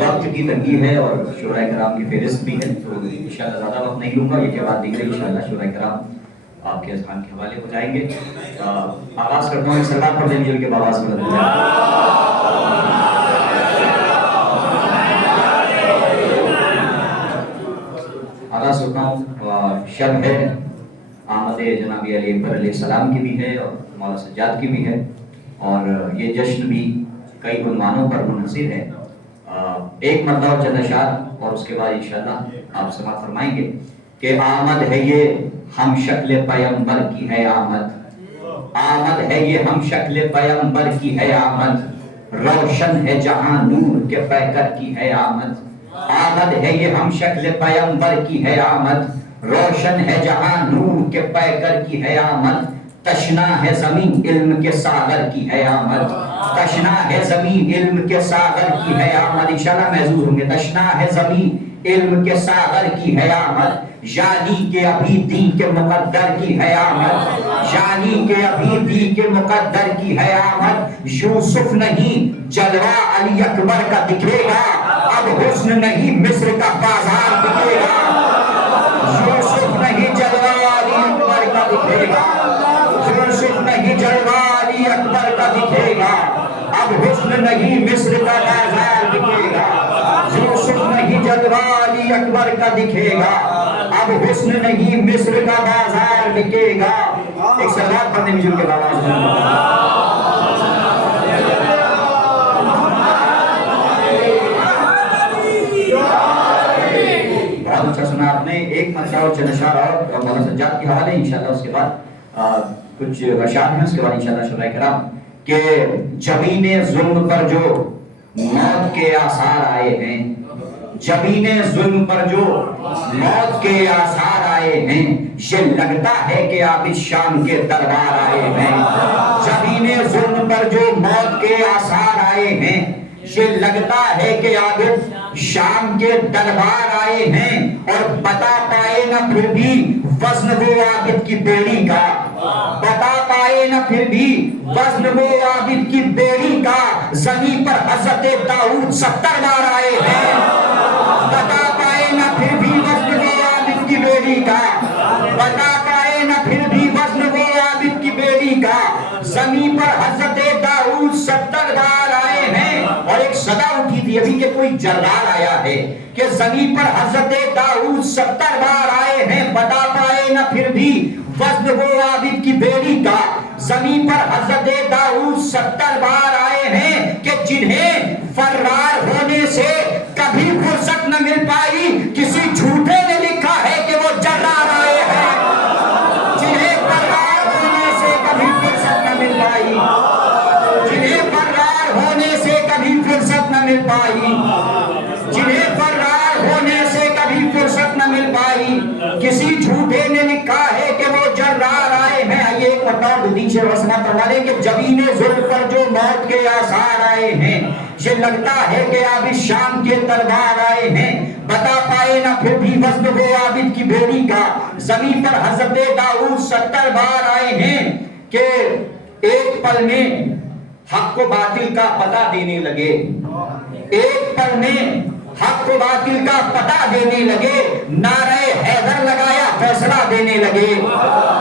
وقت کی تنگی ہے اور شورائے کرام کی فہرست بھی ہے، تو انشاءاللہ زیادہ وقت نہیں لوں گا، یہ کے بعد دیگر انشاءاللہ شورائے کرام آپ کے اذہان کے حوالے ہو جائیں گے۔ آغاز کرتا ہوں ایک سلام پڑھ دیں کے باواز میں آغاز کرتا ہوں۔ شب ہے آمد جناب علی اکبر علیہ السلام کی بھی ہے اور مولا سجاد کی بھی ہے، اور یہ جشن بھی کئی عنوانوں پر منحصر ہے۔ ایک مرتبہ اور چند اشعار اور اس کے بعد انشاءاللہ آپ سماعت فرمائیں گے کہ آمد ہے یہ ہم شکل پیغمبر کی ہے آمد، آمد ہے یہ ہم شکل پیغمبر کی ہے آمد، روشن ہے جہاں نور کے پیکر کی ہے آمد، آمد ہے یہ ہم شکل پیغمبر کی ہے آمد، روشن ہے جہاں نور کے پیکر کی ہے آمد، تشنا ہے زمین علم کے ساغر کی ہے آمد، تشنا ہے زمین علم کے ساغر کی ہے آمد، انشاءاللہ محظوظ ہوں گے۔ تشنا ہے زمین علم کے ساغر کی ہے آمد، یعنی کہ ابھی دین کے مقدر کی ہے آمد، یعنی کہ ابھی دین کے مقدر کی ہے آمد، یوسف نہیں جلوہ علی اکبر کا دکھے گا، اب حسن نہیں مصر کا بازار دکھے گا، یوسف نہیں جلوہ علی اکبر کا دکھے گا، یوسف نہیں جلوہ علی اکبر کا دکھے گا، اب حسن نہیں مصر کا بازار دکھے گا، یوسف نہیں جلوہ علی اکبر کا دکھے گا، اب حسن نہیں مصر کا بازار دکھے گا۔ ایک سلوات پڑھنے میں جن کے باواز ہیں۔ بہت اچھا سنا آپ نے۔ ایک مرتبہ اور چند اشعار اور مولانا سجاد کے حوالے انشاءاللہ، اس کے بعد کچھ اشعار ہیں، اس کے بعد انشاءاللہ شورائے کرام کہ جبین ظلم پر جو موت کے آثار آئے ہیں، جبین ظلم پر جو موت کے آثار آئے ہیں، یہ لگتا ہے کہ عابد شام کے دربار آئے ہیں، جبین ظلم پر جو موت کے آثار آئے ہیں، یہ لگتا ہے کہ عابد شام کے دربار آئے ہیں، اور بتا پائے نہ پھر بھی وزن وہ عابد کی بیڑی کا، بتا پائے نہ پھر بھی وزن وہ عابد کی بیڑی کا، زمین پر حضرت داؤد 70 بار آئے ہیں، بتا پائے نہ پھر بھی وزن وہ عابد کی بیڑی کا، بتا پائے نہ پھر بھی وزن وہ عابد کی بیڑی کا، زمین پر حضرت داؤد 70 بار آئے ہیں۔ اور ایک صدا اٹھی تھی ابھی کہ کوئی جلال آیا ہے کہ زمین پر حضرت داؤد 70 بار آئے ہیں، بتا پائے نہ پھر بھی وزن وہ عابد کی بیڑی کا، زمین پر حضرت داؤد 70 بار آئے ہیں کہ جنہیں فرار ہونے سے کبھی فرصت نہ مل پائی، کسی جھوٹے نے لکھا ہے کہ وہ جرار آئے ہیں، جنہیں فرار ہونے سے کبھی فرصت نہ مل پائی، جنہیں فرار ہونے سے کبھی فرصت نہ مل پائی، جنہیں فرار ہونے سے کبھی فرصت نہ مل پائی، کسی جھوٹے نے لکھا ہے کہ وہ جرار آئے ہیں۔ آئیے ایک مرتبہ دو تین شعر وسنا پڑھا لیں کہ جبین ظلم پر جو موت کے آثار آئے ہیں، یہ لگتا ہے کہ عابد شام کے دربار آئے ہیں، بتا پائے نہ پھر بھی وزن وہ عابد کی بیڑی کا، زمین پر حضرت داؤد 70 بار آئے ہیں کہ ایک پل میں حق و باطل کا پتہ دینے لگے، ایک پل میں حق و باطل کا پتہ دینے لگے، نعرہ حیدر لگایا فیصلہ دینے لگے،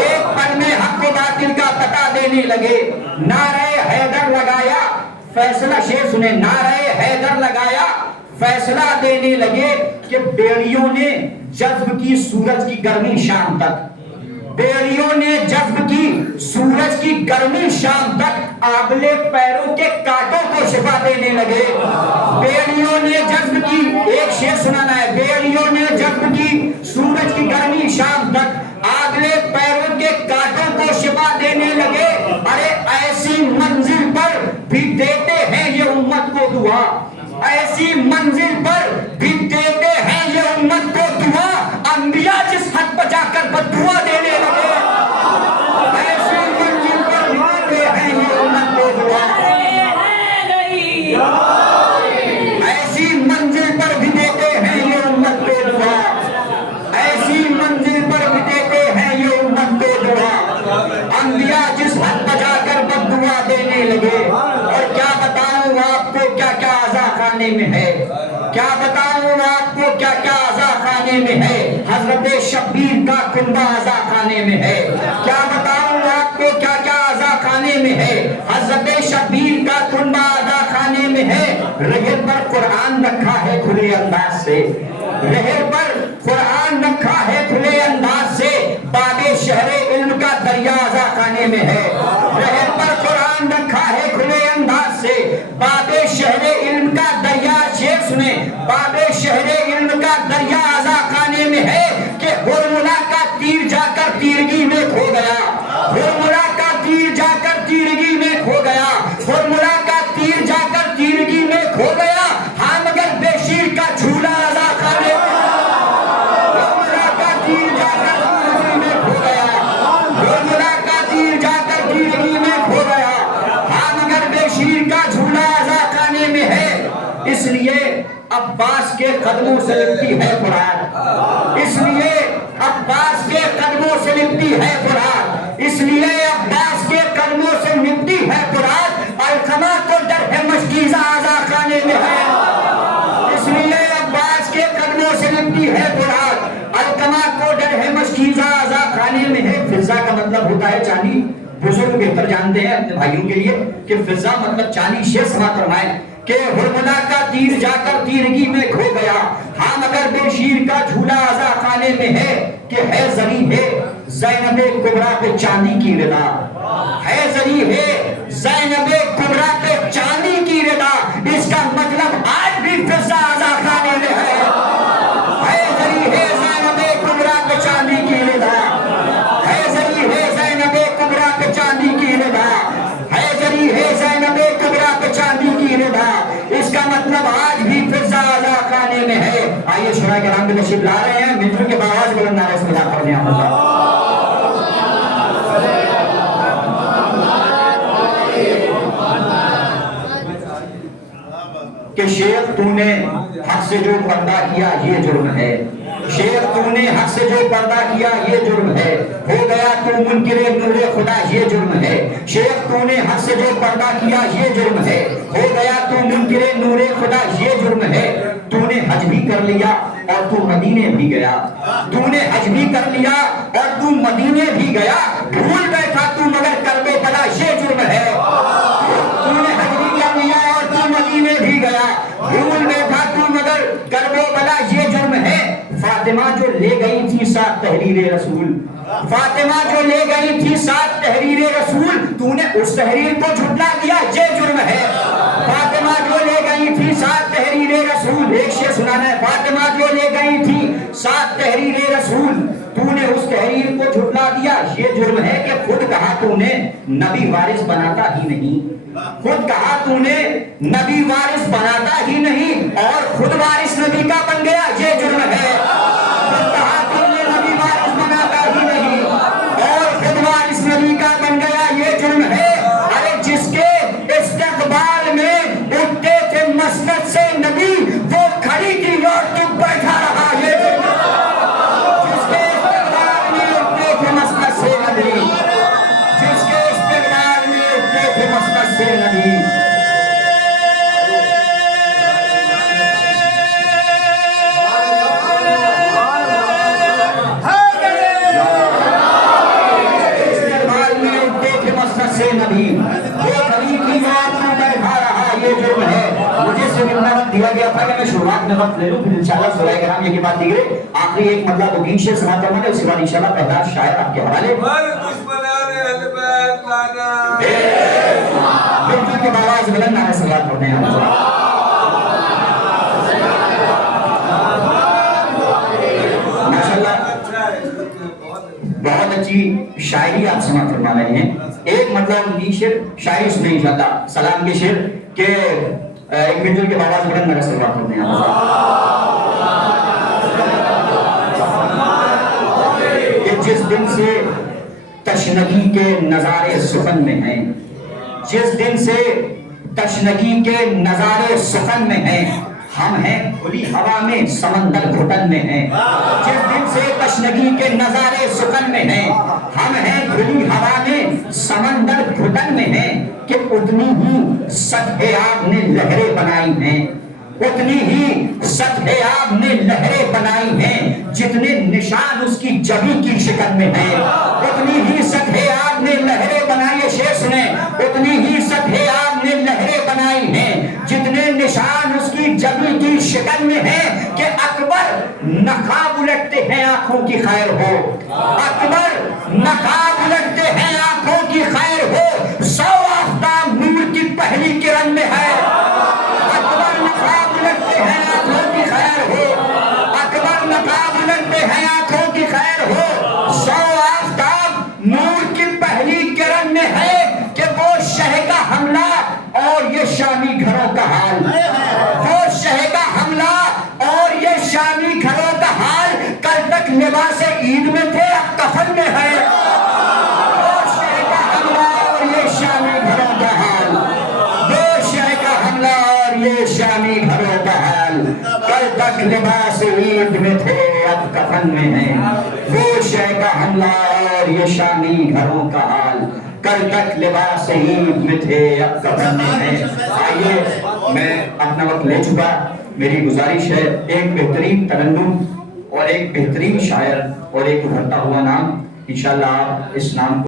ایک پل میں حق و باطل کا پتہ دینے لگے، نعرہ حیدر لگایا فیصلہ، شعر سنیں، نعرہ حیدر لگایا فیصلہ دینے لگے کہ بیڑیوں نے جذب کی سورج کی گرمی شام تک، بیڑیوں نے جذب کی سورج کی گرمی شام تک، آگلے پیروں کے کانٹوں کو شفا دینے لگے، بیڑیوں نے جذب کی، ایک شعر سنانا ہے، بیڑیوں نے جذب کی سورج کی گرمی شام تک، آگلے پیروں کے کانٹوں کو شفا دینے لگے، ارے ایسی منزل پر بھی دیتے ہیں یہ امت کو دعا، ایسی منزل پر بھی دیتے ہیں یہ امت کو دعا، انبیاء جس حد پر جا کر بددعا دینے لگے، ایسی منزل پر بھی دیتے ہیں یہ امت کو دعا، ایسی منزل پر بھی دیتے ہیں یہ امت کو دعا، ایسی منزل پر بھی دیتے ہیں یہ امت کو دعا، انبیاء جس حد پر جا کر بددعا دینے لگے۔ اور کیا بتاؤں آپ کو کیا کیا عزا خانے میں ہے، کیا بتاؤں آپ کو کیا کیا عزا خانے میں ہے، حضرت شبیر کا کنبہ عزا خانے میں ہے. کیا بتاؤں آپ کو کیا کیا عزا خانے میں ہے، حضرت شبیر کا کنبہ عزا خانے میں ہے. رہے پر قرآن رکھا ہے کھلے انداز سے، رہے پر قرآن رکھا ہے کھلے انداز سے. باب شہر علم کا دریا عزا خانے میں ہے، رہے پر قرآن رکھا ہے کھلے انداز سے. باب شہر علم کا دریا، شیخ سنیں، باب شہر علم کا دریا عزا خانے میں ہے کہ ہرملا کا تیر جا کر تیرگی میں کھو گیا، ہرملا کا تیر جا کر تیرگی میں کھو گیا، ہرملا کا تیر جا کر تیرگی میں کھو گیا. ہاں مگر بے شیر کا جھولا عزا خانے میں، ہرملا کا تیر جا کر تیرگی میں کھو گیا، ہرملا کا تیر جا کر تیرگی میں کھو گیا. ہاں مگر بے شیر کا جھولا عزا خانے میں ہے. اس لیے عباس کے قدموں سے لپٹی ہے قرآن، اس لیے عباس کے قدموں سے لپٹی ہے قرآن، اس لیے عباس کے قدموں سے لپٹی ہے قرآن. علقمہ کو در ہے مشکیزہ عزا خانے میں ہے، اس لیے عباس کے قدموں سے لپٹی ہے قرآن. علقمہ کو در ہے مشکیزہ عزا خانے میں ہے. فضا کا مطلب ہوتا ہے چاندی. بزرگ بہتر جانتے ہیں اپنے بھائیوں کے لیے کہ فضا مطلب چاندی. شیخ سماعت فرمائیں کہ ہرملا کا تیر جا کر تیرگی میں کھو گیا. ہاں مگر بے شیر کا جھولا عزا خانے میں ہے کہ ہے زری ہے زینب کبریٰ پہ چاندی کی ردا، ہے زری ہے زینب کبریٰ پہ چاندی کی ردا. اس کا مطلب آج بھی فضا عزا خانے میں ہے. ہے زری ہے زینب کبریٰ پہ چاندی کی ردا، ہے زری ہے زینب کبریٰ پہ چاندی کی ردا، ہے زری ہے زینب کبریٰ پہ چاندی کی ردا. اس کا مطلب آج بھی فضا عزا خانے میں ہے. آئیے شعراء کرام کے تشریف لا رہے ہیں، ملوں کے باواز بلند نعرہ صلاح پڑھنے ہیں. کہ شیخ تو نے حق سے جو پردہ کیا یہ جرم ہے، شیخ تو نے حق سے جو پردہ کیا یہ جرم ہے. ہو گیا تو منکر نور خدا یہ جرم ہے. شیخ تو نے حق سے جو پردہ کیا یہ جرم ہے. ہو گیا تو منکر نور خدا یہ جرم ہے. تو نے حج بھی کر لیا اور تو مدینے بھی گیا، تو نے حج بھی کر لیا اور تو مدینے بھی گیا. بھول بیٹھا تو مگر کربے بلا یہ جرم ہے. تو نے حج بھی کر لیا اور تو مدینے بھی گیا، بھول بیٹھا تو مگر کربے بلا یہ جرم ہے. فاطمہ جو لے گئی تھی ساتھ تحریر رسول، فاطمہ جو لے گئی تھی ساتھ تحریر رسول، تو نے اس تحریر کو جھٹلا دیا یہ جرم ہے. فاطمہ جو لے گئی تھی ساتھ تحریر رسول، ایک شعر سنانا ہے. فاطمہ جو لے گئی تھی ساتھ تحریر رسول، تو نے اس تحریر کو جھٹلا دیا یہ جرم ہے. کہ خود کہا تو نے نبی وارث بناتا ہی نہیں، خود کہا تو نے نبی وارث بناتا ہی نہیں اور خود وارث نبی کا بن گیا یہ جرم ہے. خود کہا تو نے نبی وارث بناتا ہی نہیں اور خود وارث نبی کا بن گیا یہ جرم ہے. ارے جس کے استقبال میں اٹھتے تھے مسجد سے نبی، وہ کھڑی تھی اور تو بیٹھا رہا یہ جرم ہے. جس کے استقبال میں اٹھتے تھے مسجد سے نبی، جس کے استقبال میں اٹھتے تھے مسجد سے نبی. دیا گیا تھا کہ میں شروعات میں وقت لے لوں، پھر انشاءاللہ سورہ کرام یہ کی بات دیگرے آخری ایک مطلب دو شعر سناتا ہوں، اس کے بعد انشاءاللہ پہلا شاعر آپ کے حوالے بالکل کے باواز بلند نعرہ صلوات پڑھنے ہیں. ماشاءاللہ بہت اچھی شاعری آپ سماعت فرما رہے ہیں. ایک مطلب یہ شعر شاعری سنیں انشاءاللہ سلام کے شعر کہ ایک منزل کے باواز بلند نعرہ صلوات پڑھنے ہیں. کہ جس دن سے تشنگی کے نظارے سخن میں ہیں، جس دن سے تشنگی کے نظارے سخن میں ہیں، ہم ہیں کھلی ہوا میں سمندر گھٹن میں ہیں. جس دن سے تشنگی کے نظارے سخن میں ہیں، ہم ہیں کھلی ہوا میں سمندر گھٹن میں ہیں. کہ اتنی ہی سطح آپ نے لہریں بنائی ہیں، اتنی ہی جبی کی شکل میں ہے، اتنی ہی سطح آگ نے لہریں بنائی، شیخ سنیں، اتنی ہی سطح آگ نے لہریں بنائی ہیں جتنے نشان اس کی جبی کی شکل میں ہیں کہ اکبر نقاب الٹتے ہیں آنکھوں کی خیر ہو، اکبر نقاب الٹتے ہیں آنکھوں کی خیر ہو، 100 آفتاب نور کی پہلی کرن میں ہے، اکبر نقاب الٹتے ہیں آنکھوں کی خیر ہو، اکبر نقاب الٹتے ہیں آنکھوں کی خیر ہو، 100 آفتاب نور کی پہلی کرن میں ہے کہ وہ شہ کا حملہ اور یہ شامی گھروں کا حال، وہ شہ کا حملہ اور یہ شامی گھروں کا حال، کل تک لباس عید میں تھے اب کفن میں ہے، وہ شہ کا حملہ اور یہ شامی گھروں کا حال، وہ شہ کا حملہ اور یہ شامی گھروں کا حال، کل تک لباس عید میں تھے اب کفن میں ہے، وہ شہ کا حملہ اور یہ شامی گھروں کا حال، کل تک لباس عید میں تھے اب کفن میں ہے۔ آئیے، میں اپنا وقت لے چکا، میری گزارش ہے ایک بہترین ترنم اور ایک بہترین شاعر اور ایک ابھرتا ہوا نام، انشاءاللہ آپ اس نام